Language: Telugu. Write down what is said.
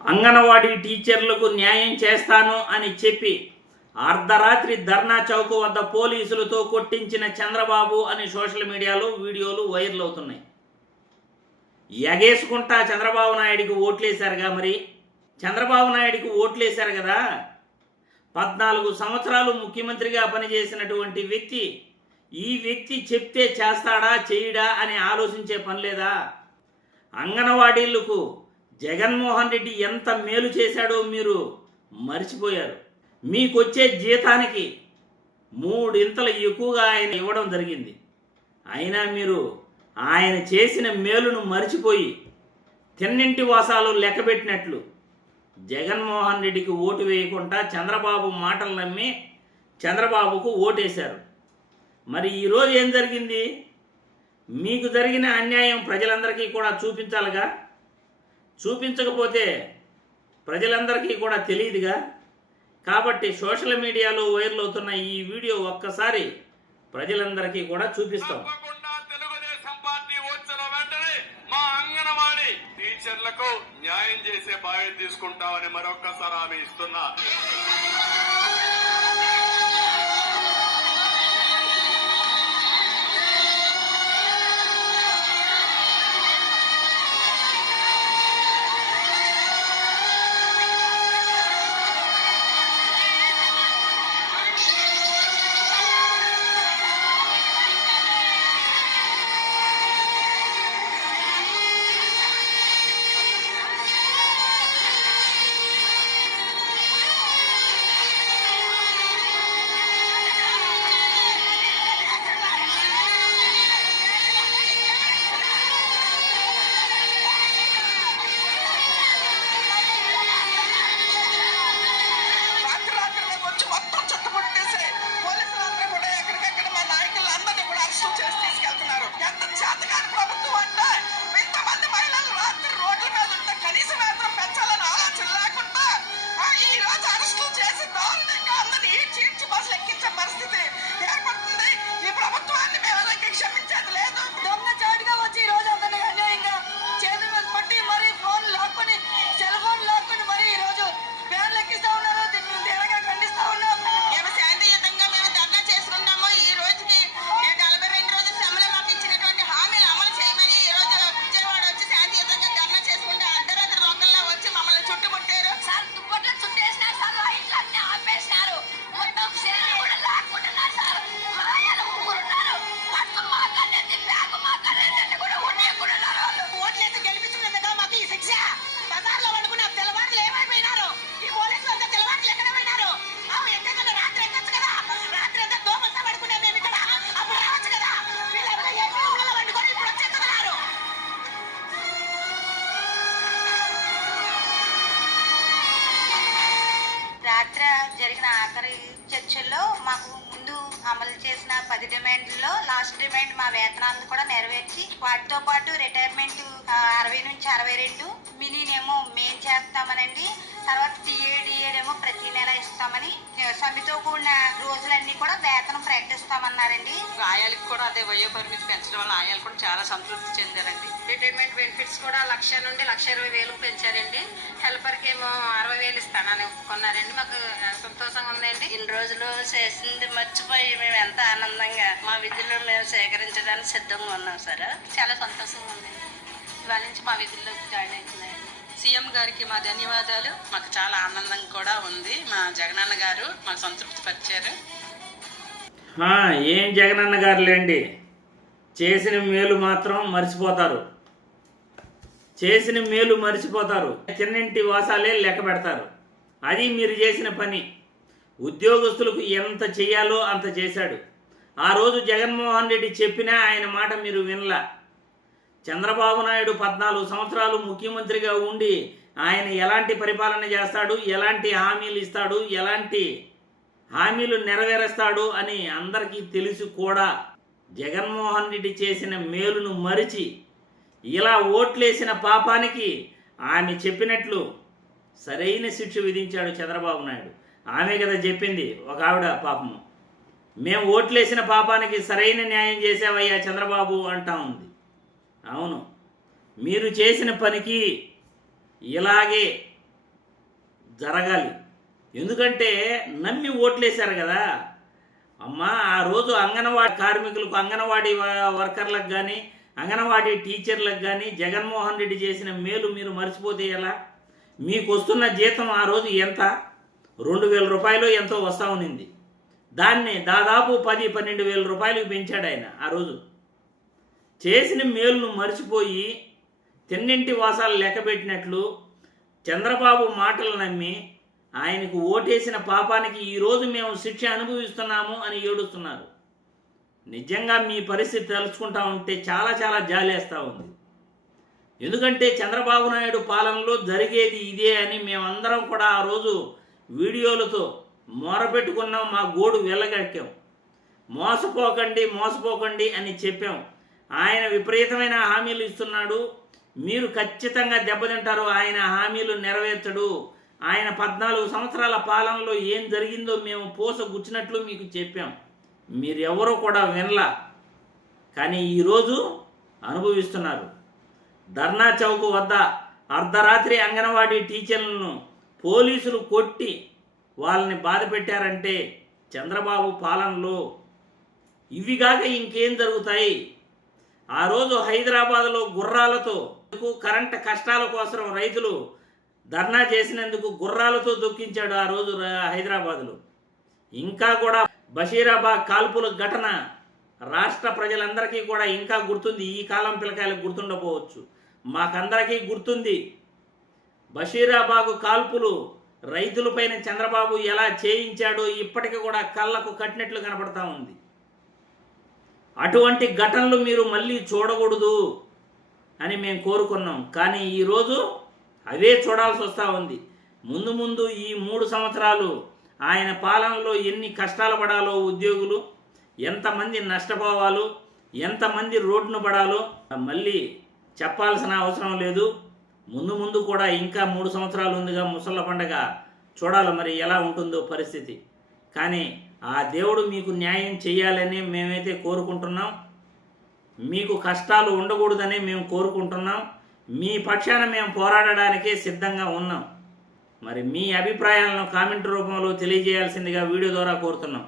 అంగన్వాడీ టీచర్లకు న్యాయం చేస్తాను అని చెప్పి అర్ధరాత్రి ధర్నా చౌక్ వద్ద పోలీసులతో కొట్టించిన చంద్రబాబు అని సోషల్ మీడియాలో వీడియోలు వైరల్ అవుతున్నాయి. ఎగేసుకుంటా చంద్రబాబు నాయుడికి ఓట్లేశారుగా. మరి చంద్రబాబు నాయుడికి ఓట్లేశారు కదా. 14 సంవత్సరాలు ముఖ్యమంత్రిగా పనిచేసినటువంటి వ్యక్తి, ఈ వ్యక్తి చెప్తే చేస్తాడా చేయడా అని ఆలోచించే పని లేదా? అంగన్వాడీలకు జగన్మోహన్ రెడ్డి ఎంత మేలు చేశాడో మీరు మర్చిపోయారు. మీకొచ్చే జీతానికి 3 ఇంతలు ఎక్కువగా ఆయన ఇవ్వడం జరిగింది. అయినా మీరు ఆయన చేసిన మేలును మర్చిపోయి తిన్నింటి వాసాలు లెక్కబెట్టినట్లు జగన్మోహన్ రెడ్డికి ఓటు వేయకుండా చంద్రబాబు మాటలు నమ్మి చంద్రబాబుకు ఓటేశారు. మరి ఈరోజు ఏం జరిగింది? మీకు జరిగిన అన్యాయం ప్రజలందరికీ కూడా చూపించాలిగా. చూపించకపోతే ప్రజలందరికీ కూడా తెలియదుగా. కాబట్టి సోషల్ మీడియాలో వైరల్ అవుతున్న ఈ వీడియో ఒక్కసారి ప్రజలందరికీ కూడా చూపిస్తాం. తెలుగుదేశం పార్టీ వచ్చిన వెంటనే మా అంగన్వాడీ టీచర్లకు న్యాయం చేసే బాధ్యత తీసుకుంటామని మరొక్కసారి హామీ ఇస్తున్నా. జరిగిన ఆఖరి చర్చల్లో మాకు ముందు అమలు చేసిన 10 డిమాండ్లలో లాస్ట్ డిమాండ్ మా వేతనాలను కూడా నెరవేర్చి వాటితో పాటు రిటైర్మెంట్ 60 నుంచి 62 మినీనేమో మేము చేస్తామనండి. తర్వాత టీఏడీఏడేమో ప్రతి నెల ఇస్తామని, సమ్మెతో కూడిన రోజులన్నీ కూడా వేతనం ప్రకటిస్తామన్నారండి. ఆయాలకు కూడా అదే వయో పరిమితి పెంచడం వల్ల ఆయాలు కూడా చాలా సంతృప్తి చెందారండి. రిటైర్మెంట్ బెనిఫిట్స్ కూడా 1,00,000 నుండి 1,20,000 పెంచారండి. హెల్పర్కి ఏమో 60,000 ఇస్తానని ఒప్పుకున్నారండి. మాకు సంతోషంగా ఉందండి. ఇన్ని రోజులు చేసింది మర్చిపోయి మేము ఎంత ఆనందంగా మా విధుల్లో మేము సేకరించడానికి సిద్ధంగా ఉన్నాం సార్. చాలా సంతోషంగా ఉంది. ఇవాళ నుంచి మా విధుల్లో జాయిన్ అవుతున్నాయండి. సీఎం గారికి మా ధన్యవాదాలు. మాకు చాలా ఆనందంగా కూడా ఉంది. మా జగనన్న గారు మాకు సంతృప్తి పరిచారు. ఏం జగనన్న గారులేండి, చేసిన మేలు మాత్రం మర్చిపోతారు. చేసిన మేలు మర్చిపోతారు. చిన్నింటి వాసాలే లెక్క పెడతారు. అది మీరు చేసిన పని. ఉద్యోగస్తులకు ఎంత చేయాలో అంత చేశాడు. ఆ రోజు జగన్మోహన్ రెడ్డి చెప్పినా ఆయన మాట మీరు వినలా. చంద్రబాబు నాయుడు 14 సంవత్సరాలు ముఖ్యమంత్రిగా ఉండి ఆయన ఎలాంటి పరిపాలన చేస్తాడు, ఎలాంటి హామీలు ఇస్తాడు, ఎలాంటి హామీలు నెరవేరుస్తాడు అని అందరికీ తెలుసు కూడా జగన్మోహన్ రెడ్డి చేసిన మేలును మరిచి ఇలా ఓట్లేసిన పాపానికి ఆమె చెప్పినట్లు సరైన శిక్ష విధించాడు చంద్రబాబు నాయుడు. ఆమె కదా చెప్పింది, ఒక ఆవిడ పాపము, మేము ఓట్లేసిన పాపానికి సరైన న్యాయం చేసావయ్యా చంద్రబాబు అంటా ఉంది. అవును, మీరు చేసిన పనికి ఇలాగే జరగాలి. ఎందుకంటే నమ్మి ఓట్లేశారు కదా. అమ్మా, ఆ రోజు అంగన్వాడీ కార్మికులకు, అంగన్వాడీ వర్కర్లకు కానీ, అంగన్వాడీ టీచర్లకు కానీ జగన్మోహన్ రెడ్డి చేసిన మేలు మీరు మర్చిపోతే ఎలా? మీకు వస్తున్న జీతం ఆ రోజు ఎంత? 2,000 రూపాయలు ఎంతో వస్తూ ఉన్నింది. దాన్ని దాదాపు 10-12,000 రూపాయలకు పెంచాడు ఆయన ఆ రోజు. చేసిన మేలును మర్చిపోయి తిన్నింటి వాసాలు లెక్కబెట్టినట్లు చంద్రబాబు మాటలు నమ్మి ఆయనకు ఓటేసిన పాపానికి ఈరోజు మేము శిక్ష అనుభవిస్తున్నాము అని ఏడుస్తున్నారు. నిజంగా మీ పరిస్థితి తలుచుకుంటా ఉంటే చాలా చాలా జాలేస్తూ ఉంది. ఎందుకంటే చంద్రబాబు నాయుడు పాలనలో జరిగేది ఇదే అని మేమందరం కూడా ఆ రోజు వీడియోలతో మొరపెట్టుకున్నాం, మా గోడు వెళ్ళగక్కాం. మోసపోకండి అని చెప్పాం. ఆయన విపరీతమైన హామీలు ఇస్తున్నాడు, మీరు ఖచ్చితంగా దెబ్బతింటారు, ఆయన హామీలు నెరవేర్చడు. ఆయన 14 సంవత్సరాల పాలనలో ఏం జరిగిందో మేము పూసగుచ్చినట్లు మీకు చెప్పాం. మీరెవరూ కూడా వినలా. కానీ ఈరోజు అనుభవిస్తున్నారు. ధర్నా చౌక్ వద్ద అర్ధరాత్రి అంగన్వాడీ టీచర్లను పోలీసులు కొట్టి వాళ్ళని బాధ పెట్టారంటే చంద్రబాబు పాలనలో ఇవిగాక ఇంకేం జరుగుతాయి? ఆ రోజు హైదరాబాద్లో గుర్రాలతో కరెంట్ కష్టాల కోసం రైతులు ధర్నా చేసినందుకు గుర్రాలతో దొక్కించాడు ఆ రోజు హైదరాబాద్లో. ఇంకా కూడా బషీరాబాద్ కాల్పుల ఘటన రాష్ట్ర ప్రజలందరికీ కూడా ఇంకా గుర్తుంది. ఈ కాలం పిల్లకాయలకు గుర్తుండకపోవచ్చు, మాకందరికీ గుర్తుంది. బషీరాబాద్ కాల్పులు రైతులపైన చంద్రబాబు ఎలా చేయించాడో ఇప్పటికీ కూడా కళ్ళకు కట్టినట్లు కనపడతా ఉంది. అటువంటి ఘటనలు మీరు మళ్ళీ చూడకూడదు అని మేము కోరుకున్నాం. కానీ ఈరోజు అవే చూడాల్సి వస్తూ ఉంది. ముందు ఈ 3 సంవత్సరాలు ఆయన పాలనలో ఎన్ని కష్టాలు పడాలో ఉద్యోగులు, ఎంతమంది నష్టపోవాలో, ఎంతమంది రోడ్డును పడాలో మళ్ళీ చెప్పాల్సిన అవసరం లేదు. ముందు కూడా ఇంకా 3 సంవత్సరాలు ఉందిగా ముసళ్ళ పండగ, చూడాలి మరి ఎలా ఉంటుందో పరిస్థితి. కానీ ఆ దేవుడు మీకు న్యాయం చేయాలని మేమైతే కోరుకుంటున్నాం. మీకు కష్టాలు ఉండకూడదని మేము కోరుకుంటున్నాం. మీ పక్షాన మేము పోరాడడానికే సిద్ధంగా ఉన్నాం. మరి మీ అభిప్రాయాలను కామెంట్ రూపంలో తెలియజేయాల్సిందిగా వీడియో ద్వారా కోరుతున్నాం.